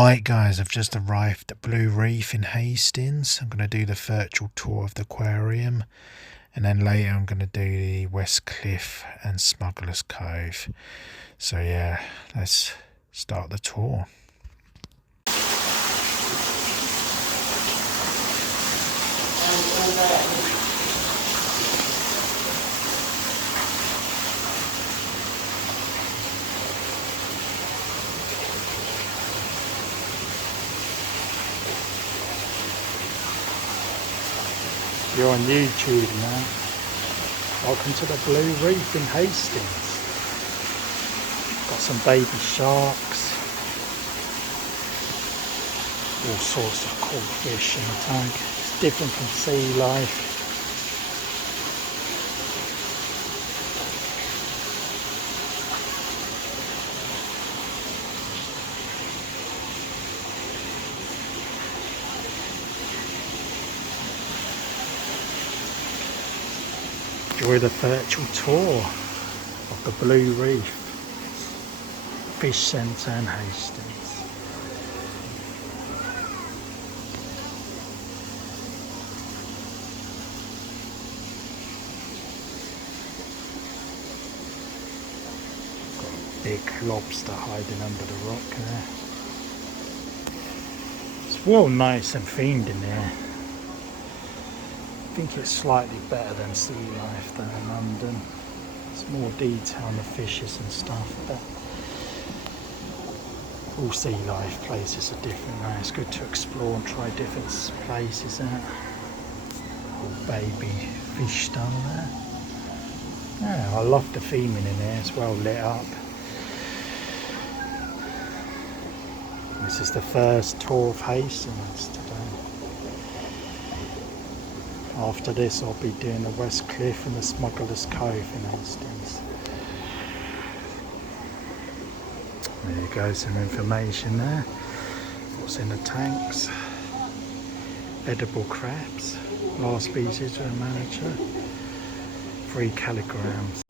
Right guys, I've just arrived at Blue Reef in Hastings. I'm going to do the virtual tour of the aquarium, and then later I'm going to do the West Cliff and Smuggler's Cove. So yeah, let's start the tour. You're on YouTube now. Welcome to the Blue Reef in Hastings. Got some baby sharks. All sorts of cool fish in the tank. It's different from sea life. Enjoy the virtual tour of the Blue Reef Fish Centre in Hastings. Got a big lobster hiding under the rock there. It's well nice and themed in there. I think it's slightly better than sea life than in London. It's more detail on the fishes and stuff, but all sea life places are different now. It's good to explore and try different places out. All baby fish style there. Yeah, I love the theming in there. It's well lit up. This is the first tour of Hastings today. After this I'll be doing the West Cliff and the Smuggler's Cove in Hastings. There you go, some information there. What's in the tanks. Edible crabs. Last species to a manager. 3 kilograms.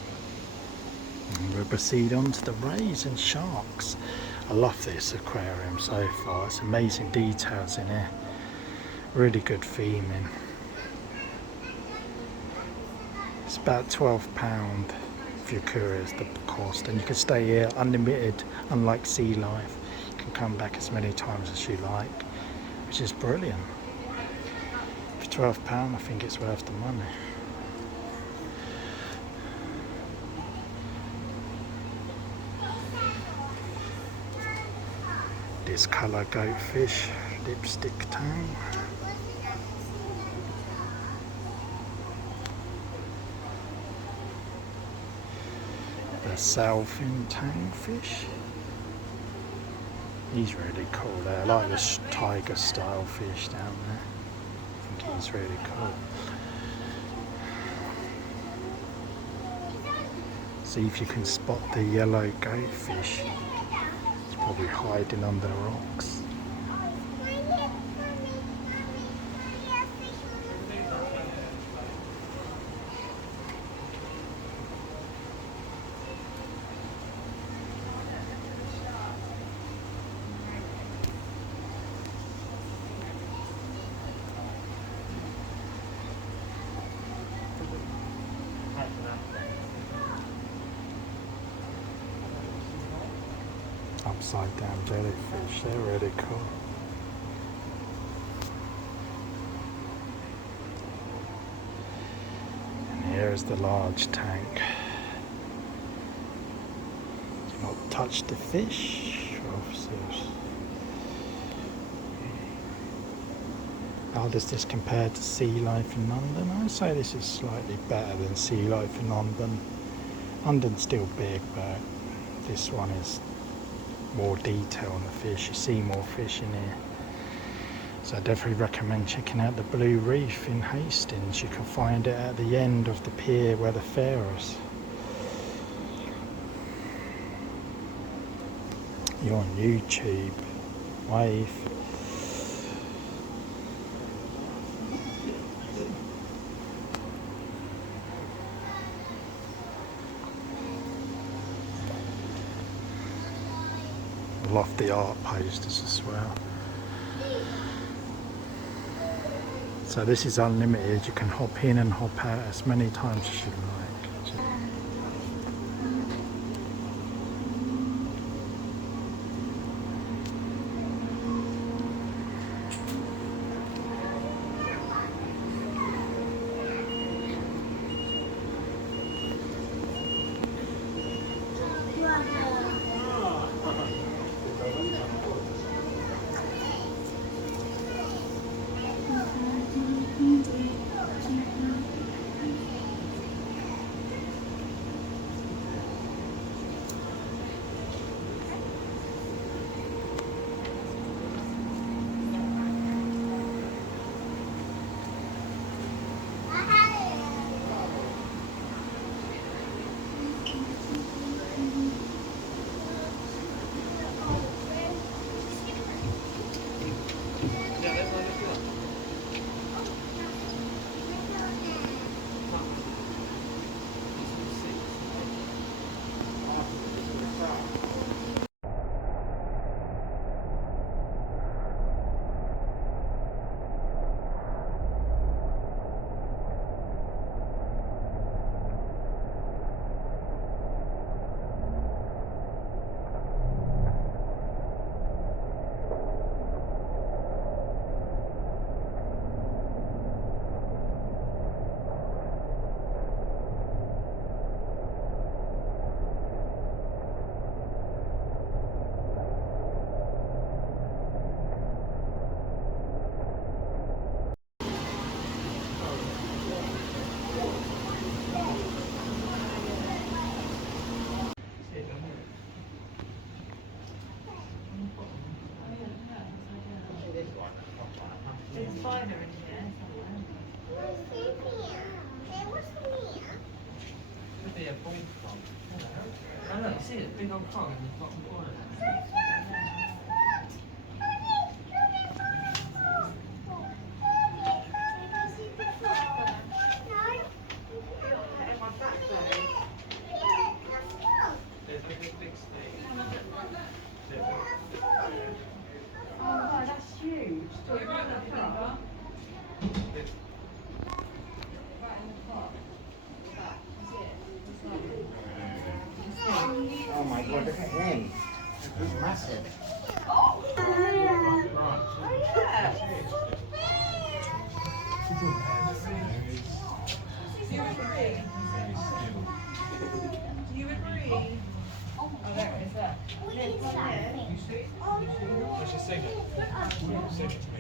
And we'll proceed on to the rays and sharks. I love this aquarium so far. It's amazing details in here. Really good theming. It's about £12 if you're curious, the cost, and you can stay here unlimited, unlike sea life. You can come back as many times as you like, which is brilliant. For £12 I think it's worth the money. This colour goatfish, lipstick tang. The sailfin tangfish. He's really cool there. I like the tiger style fish down there. I think he's really cool. See if you can spot the yellow goatfish. It's probably hiding under the rocks. Upside down jellyfish, they're really cool. And here's the large tank. Do not touch the fish, officers. How does this compare to sea life in London? I'd say this is slightly better than sea life in London. London's still big, but this one is more detail on the fish. You see more fish in here. So I definitely recommend checking out the Blue Reef in Hastings. You can find it at the end of the pier where the fair is. You're on YouTube. Wave. love the art posters as well. So this is unlimited, you can hop in and hop out as many times as you like. There's fire in here somewhere. What's the meat? Could be a bullfrog. Oh no, you see it, big old frog in the bottom corner. There's a big snake. Oh, that's huge. So you might have frog. Oh my god, look at him. He's massive. Oh, yeah. You agree? Do you agree? Oh, there it is. There. What's your signal? Send it to me,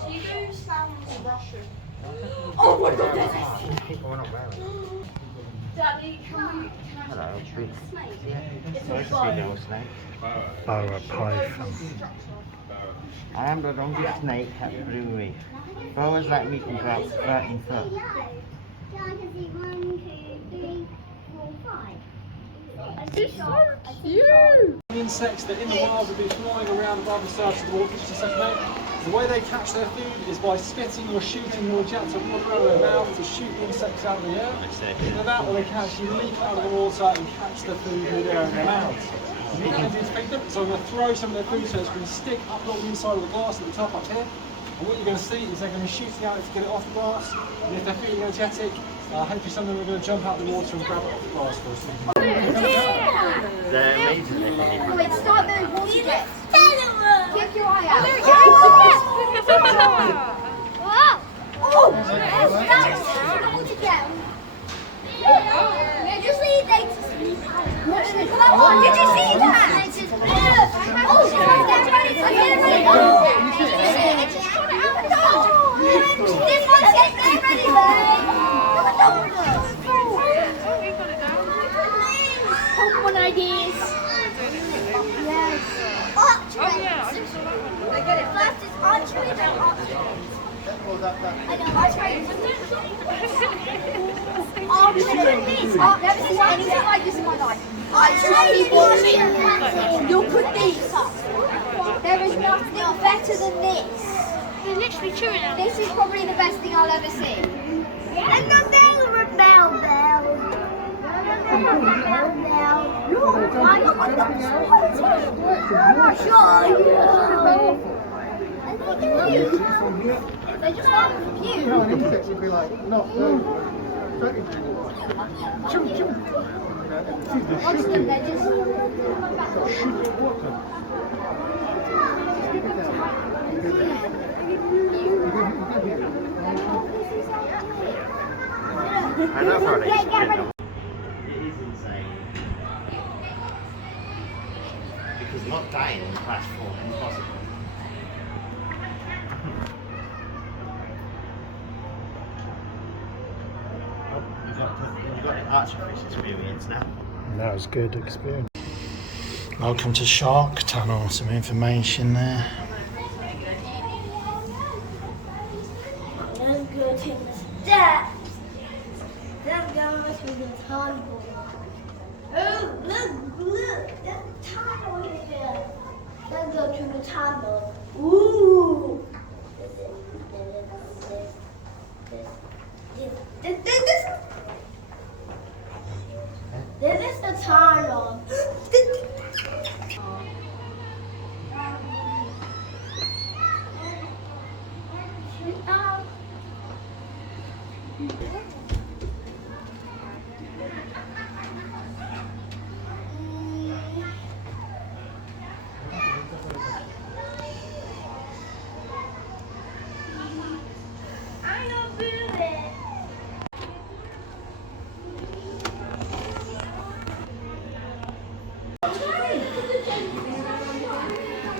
Tibu sounds Russian. Oh my god! People are not wearing. Daddy, can Hello, I big snake? It's nice to see little snake. Boa python. I am the longest snake at the Blue Reef. Boas like me can go up to 13 foot. Yeah, I can see 1, 2, 3, 4, 5. It's so cute! Insects that in the wild would be flying around above the surface of the water, just a second, mate. The way they catch their food is by spitting or shooting little jets of water out of their mouth to shoot the insects out of the air. And that way they can actually leap out of the water and catch their food midair in their mouths. What I'm going to do is feed them, so I'm going to throw some of their food, so it's going to stick up along the inside of the glass at the top up here. And what you're going to see is they're going to be shooting out to get it off the glass. And if they're feeling energetic, hopefully some of them are going to jump out of the water and grab it off the glass for us. They're amazing. Oh, wait, start those water jets. Keep your eye out. Wow! Oh! That's the water jet. Just leave they come on, did you see that? Oh, get ready. This one's getting ready, Pokemon ideas. Yes. Archways. I get it. First is archways and archways. I know archways. I've never seen anything like this in my life. I just keep watching. Look at these. There is nothing better than this. They're literally chewing out. This is probably the best thing I'll ever see. Yeah. And the bell. They just want you. You know, an insect would be like, not chum chum. Watch them, they're just. I know how they spin them. It is insane. Because not dying in class 4 is impossible. You've got the artifice experience now. That was good experience. Welcome to Shark Tunnel, some information there. Let's go to the steps. Let's go to the tunnel. Oh, look, there's a tunnel here. Let's go to the tunnel. Ooh. This is the tunnel.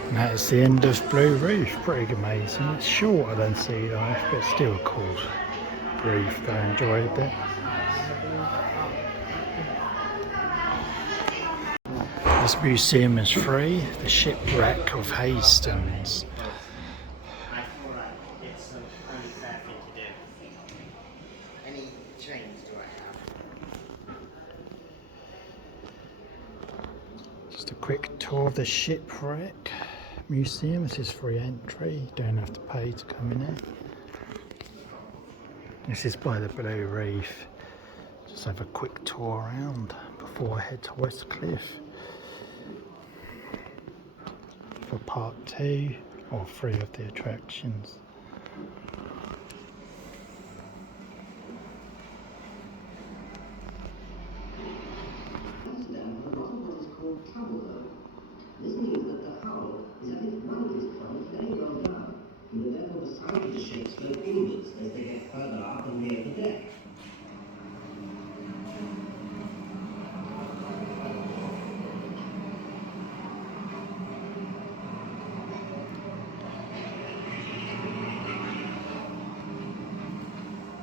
And that is the end of Blue Reef. Pretty amazing. It's shorter than Sea Life, but still called Reef. I enjoyed it. This museum is free. The Shipwreck of Hastings. Any chains do I have? Just a quick tour of the Shipwreck Museum. This is free entry. You don't have to pay to come in here. This is by the Blue Reef. Just have a quick tour around before I head to West Cliff for part 2 or 3 of the attractions. This means that the hull is as if one of these columns may go down, and that therefore the side of the ship slope inwards as they get further up and near the deck.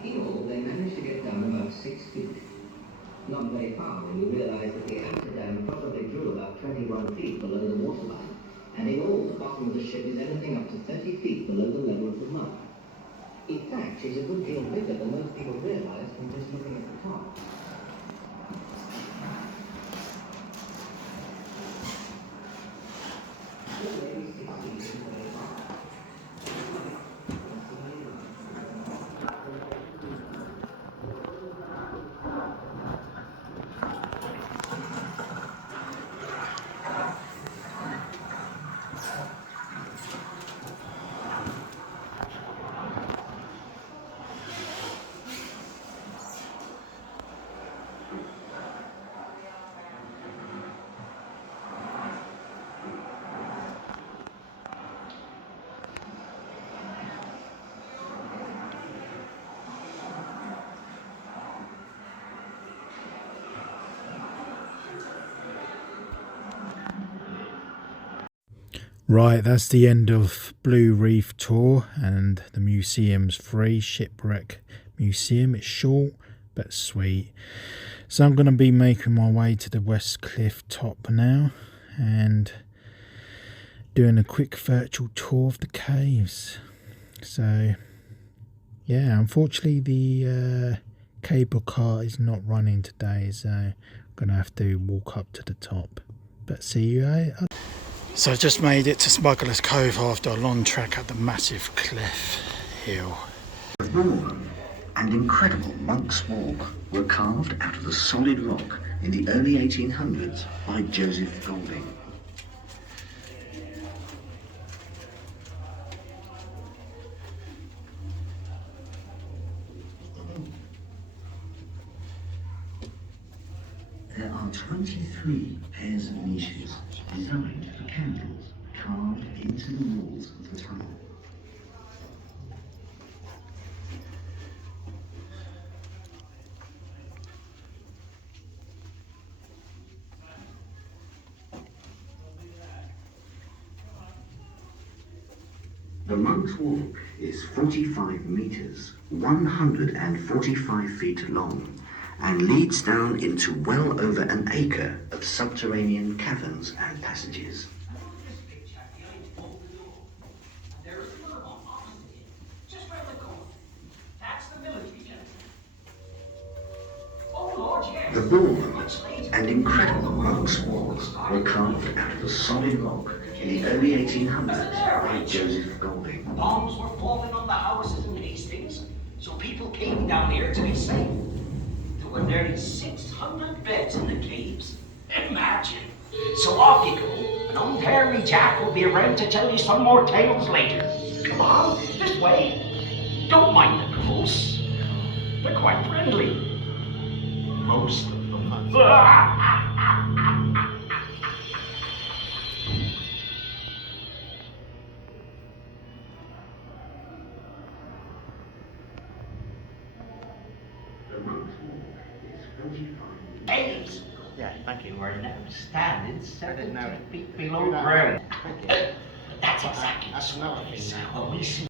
In all, they managed to get down about 6 feet. Not very far when you realise that the Amsterdam probably drew about 21 feet below the waterline, and in all the bottom of the ship is anything up to 30 feet below the level of the mud. In fact, she's a good deal bigger than most people realise from just looking at the top. Maybe 6 feet is very far. Right, that's the end of Blue Reef tour, and the museum's free. Shipwreck Museum. It's short but sweet. So I'm going to be making my way to the West Cliff top now and doing a quick virtual tour of the caves. So yeah, unfortunately the cable car is not running today, so I'm going to have to walk up to the top. But see you later. So I just made it to Smuggler's Cove after a long trek up the massive cliff hill. The Bourne and incredible Monk's Walk were carved out of the solid rock in the early 1800s by Joseph Golding. There are 23 pairs of niches designed for candles carved into the walls of the tunnel. The Monk's Walk is 45 metres, 145 feet long, and leads down into well over an acre of subterranean caverns and passages. The Bourne and incredible Monk's Walk were carved out of the solid rock in the early 1800s by Joseph Golding. Bombs were falling on the houses in Hastings, so people came down here to be safe. There were nearly 600 beds in the caves. Imagine. So off you go, and old Harry Jack will be around to tell you some more tales later. Come on, this way. Don't mind the ghosts. They're quite friendly. Most of them. Caves. Yeah, thank you. We're now standing 70 know. feet below ground. Thank you. That's exactly That's another thing now. what we see.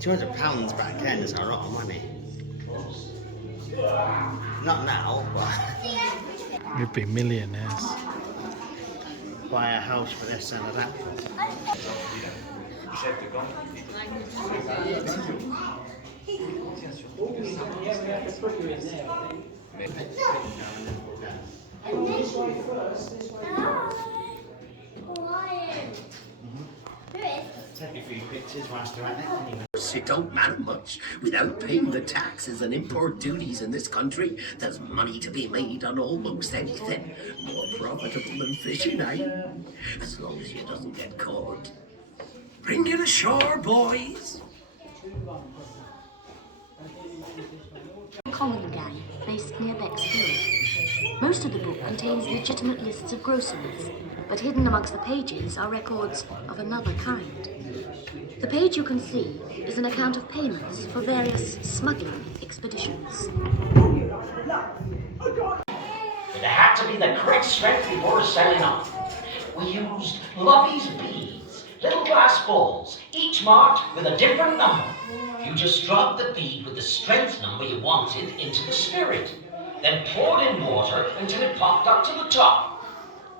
£200 back then is a lot of money. Not now, but We'd be millionaires. buy a house for this and that. Take a few pictures whilst you're at it. It don't matter much. Without paying the taxes and import duties in this country, there's money to be made on almost anything. More profitable than fishing, eh? As long as you doesn't get caught. Bring it ashore, boys. Common gang, based near Bexfield. Most of the book contains legitimate lists of groceries, but hidden amongst the pages are records of another kind. The page you can see is an account of payments for various smuggling expeditions. It had to be the correct strength before selling off. We used Lovey's beads, little glass balls, each marked with a different number. You just dropped the bead with the strength number you wanted into the spirit, then poured in water until it popped up to the top.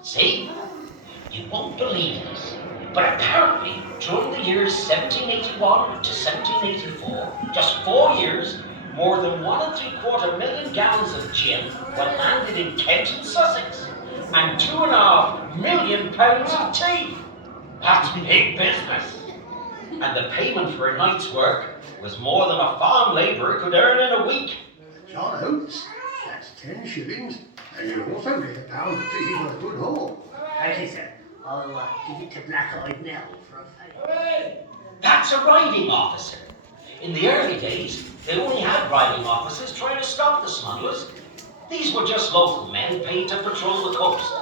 See? You won't believe this, but apparently during the years 1781 to 1784, just 4 years, more than 1 3/4 million gallons of gin were landed in Kent and Sussex, and 2.5 million pounds of tea. That's big business. And the payment for a night's work was more than a farm labourer could earn in a week. John Oates, that's 10 shillings, and you also get a pound of tea for a good haul. Thank you, sir. I'll give it to Black-Eyed Nell for a favour. That's a riding officer. In the early days, they only had riding officers trying to stop the smugglers. These were just local men paid to patrol the coast.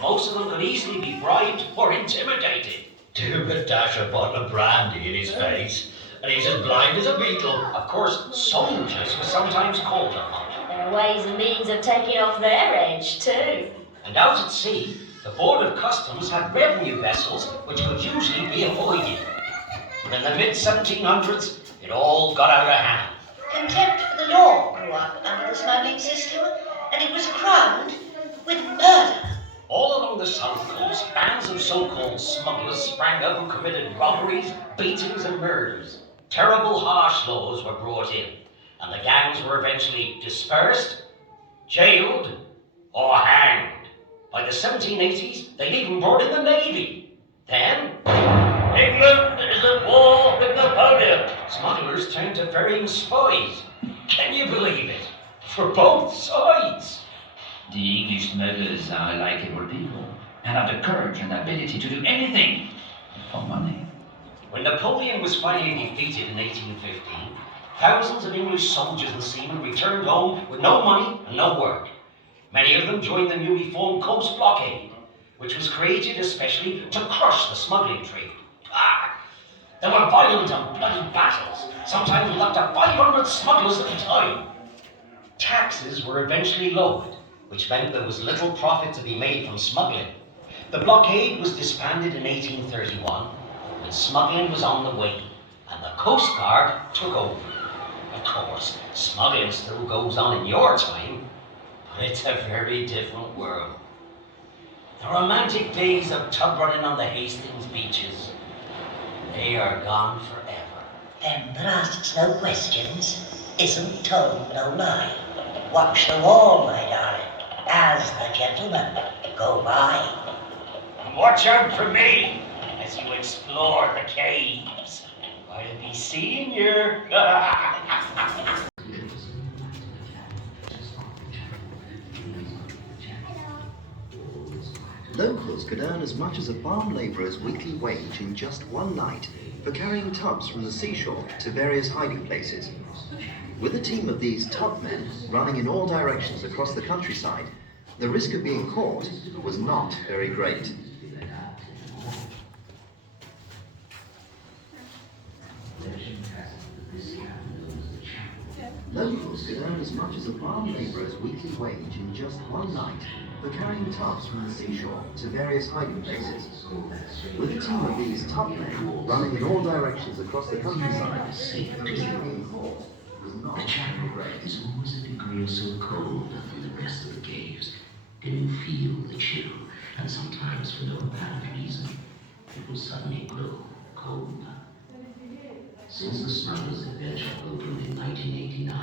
Most of them could easily be bribed or intimidated. Do a dash a bottle of brandy in his face, and he's as blind as a beetle. Of course, soldiers were sometimes called upon. There are ways and means of taking off their edge, too. And out at sea, The Board of Customs had revenue vessels which could usually be avoided. But in the mid-1700s, it all got out of hand. Contempt for the law grew up under the smuggling system, and it was crowned with murder. All along the south coast, bands of so-called smugglers sprang up who committed robberies, beatings and murders. Terrible harsh laws were brought in, and the gangs were eventually dispersed, jailed, or hanged. By the 1780s, they'd even brought in the Navy. Then, England is at war with Napoleon. Smugglers turned to ferrying spies. Can you believe it? For both sides. The English smugglers are likable people and have the courage and ability to do anything for money. When Napoleon was finally defeated in 1815, thousands of English soldiers and seamen returned home with no money and no work. Many of them joined the newly formed Coast Blockade, which was created especially to crush the smuggling trade. There were violent and bloody battles, sometimes with up to 500 smugglers at a time. Taxes were eventually lowered, which meant there was little profit to be made from smuggling. The blockade was disbanded in 1831, when smuggling was on the wane, and the Coast Guard took over. Of course, smuggling still goes on in your time, but it's a very different world. The romantic days of tub running on the Hastings beaches, they are gone forever. Them that asks no questions isn't told no lie. Watch the wall, my darling, as the gentlemen go by. And watch out for me as you explore the caves. I'll be seeing you. Locals could earn as much as a farm labourer's weekly wage in just one night for carrying tubs from the seashore to various hiding places. With a team of these tub men running in all directions across the countryside, the risk of being caught was not very great. Locals could earn as much as a farm labourer's weekly wage in just one night for carrying tubs from the seashore to various hiding places. With a team of these tub men running in all directions across the countryside, the risk of being caught was not very great. There's always a degree of so cold than the rest of the caves. Can you feel the chill? And sometimes, for no apparent reason, it will suddenly glow cold. Since the Smuggler's Adventure opened in 1989,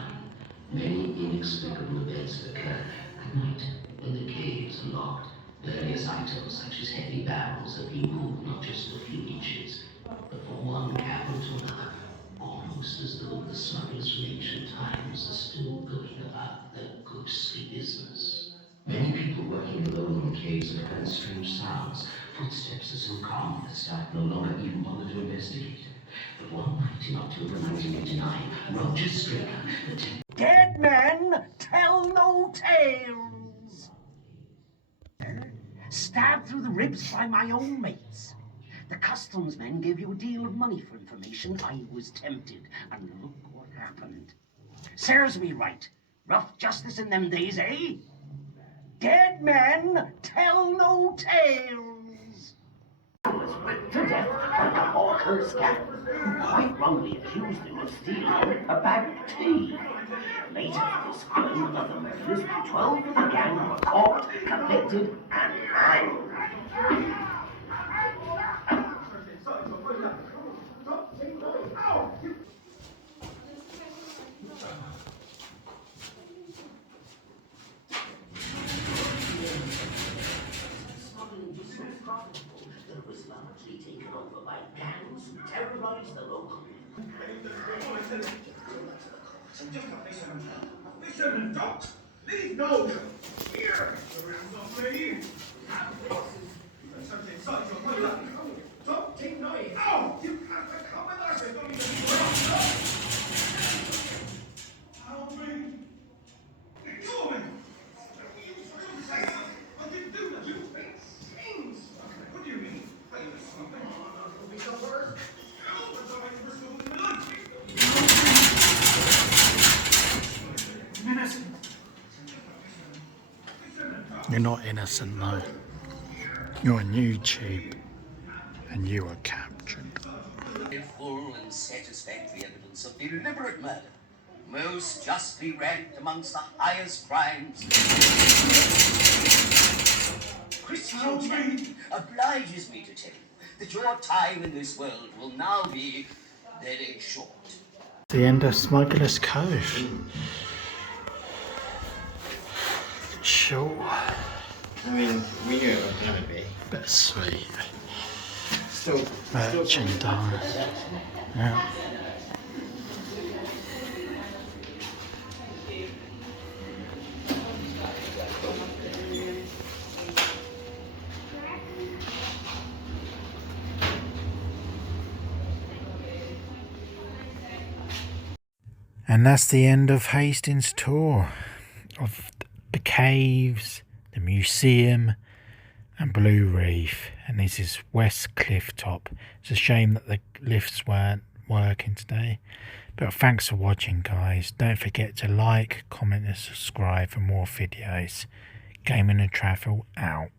many inexplicable events have occurred at night when the caves are locked. Various items, such as heavy barrels, have been moved not just a few inches, but from one cavern to another, almost as though the smugglers from ancient times are still going about their ghostly business. Many people working alone in caves have heard strange sounds. Footsteps are so calm that staff no longer even bother to investigate. But one night in October 1989, Roger Straker, the Dead men tell no tales. Stabbed through the ribs by my own mates. The customs men gave you a deal of money for information. I was tempted, and look what happened. Serves me right. Rough justice in them days, eh? Dead men tell no tales. I was whipped to death by the hawker's cat, who quite wrongly accused him of stealing a bag of tea. Later for this crime and other murders, 12 of the gang were caught, convicted, and hanged. Smuggling was so profitable that it was largely taken over by gangs who terrorized the local. Listen, don't! Leave no! Here! Your hands off me! Don't take noise! Ow! You have to come with us! I don't even help me! You're me! What did you do? You things! What do you mean? Something? It'll be the worst. What's already pursuing the lunch? You're not innocent, no. You're on YouTube and you are captured. Full and satisfactory evidence of deliberate murder, most justly ranked amongst the highest crimes. Christianity obliges me to tell you that your time in this world will now be very short. The end of Smuggler's Cove. Sure. I mean, we knew it was going to be. Bit sweet. Still Merchandise. Yeah. And that's the end of Hastings' tour of the caves, the museum and Blue Reef. And this is West Cliff Top. It's a shame that the lifts weren't working today. But thanks for watching, guys. Don't forget to like, comment and subscribe for more videos. Gaming and Travel out.